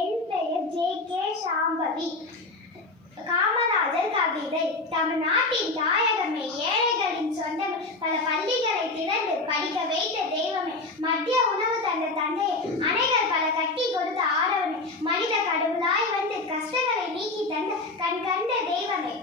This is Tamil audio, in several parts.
என் பெயர் ஜே.கே. சாம்பவி. காமராஜர் கவிதை. தமிழ்நாட்டின் தாயகமே, ஏழைகளின் சொந்தமே, பல பள்ளிகளை திறந்து படிக்க வைத்த தெய்வமே, மத்திய உணவு தந்த தந்தையே, அணைகள் பல கட்டி கொடுத்த ஆடவனே, மனித கடவுளாய் வந்து கஷ்டங்களை நீக்கி தந்த கண் கண்ட தெய்வமே,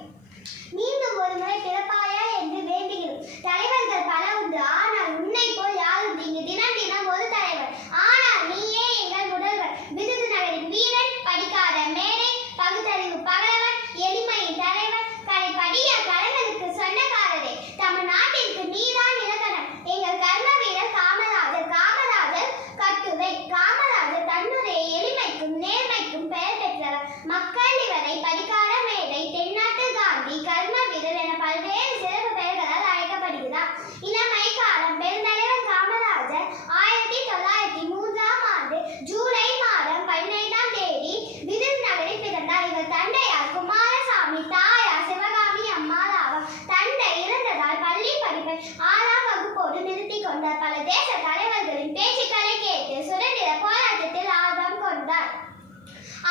மீண்டும் ஒரு முறை பிறப்பாயா என்று வேண்டுகிறோம். தலைவர்கள் பல உண்டு, ஆனால் உன்னை போல் யாரும் இங்கு தினம் தினம் ஒரு தலைவர். ஆனால் நீயே எங்கள் முதல்வர். விருதுநகரின் வீரன், படிக்காத மேடை, பகுத்தறிவு பகலவன், எளிமையின் தலைவர், கலைப்படிய கலைஞருக்கு சொந்தக்காரரே, தமிழ்நாட்டிற்கு நீதான் இலக்கணம். எங்கள் கர்ம வீரர் காமராஜர். காமராஜர் கட்டுரை. காமராஜர் தன்னுடைய எளிமைக்கும் நேர்மைக்கும் பெயர் பெற்றவர். மக்கள் இவரை படிக்காத மேடை, தென்னாட்டு காந்தி, கர்ம வீரர் என பல்வேறு சிறப்பு பெயர்களால் அழைக்கப்படுகிறார். இளமை காலம். பெருந்தலைவர் காமராஜர் 1903ஆம் ஆண்டு ஜூலை மாதம் 15ஆம் தேதி விருதுநகரில் பிறந்தார். இவர் தந்தையார் குமாரசாமி, தாயார் சிவகாமி அம்மாள் ஆவார். தந்தை இறந்ததால் பள்ளி படிப்பை 6ஆம் வகுப்போடு நிறுத்திக் கொண்டார். பல தேச தலைவர்களின் பேச்சுக்களை கேட்டு சுதந்திர போராட்டத்தில் ஆர்வம் கொண்டார்.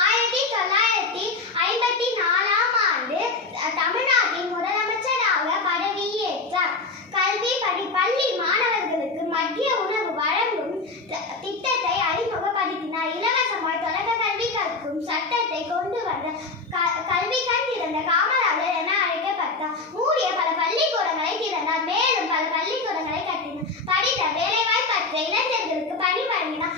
1954ஆம் ஆண்டு தமிழ்நாட்டின் முதலமைச்சராக பதவியேற்றார். பள்ளி மாணவர்களுக்கு மதிய உணவு வழங்கும் திட்டத்தை அறிமுகப்படுத்தினார். இலவசமாய் தொடக்க கல்வி கற்கும் சட்டத்தை கொண்டு வந்த கல்வி கண் திறந்த காமராஜர் என அழைக்கப்பட்டார். மூடிய பல பள்ளிக்கூடங்களை திறந்தார். மேலும் பல பள்ளிக்கூடங்களை கட்டினார். படித்த வேலைவாய்ப்பற்ற இளைஞர்களுக்கு பணி வழங்கினார்.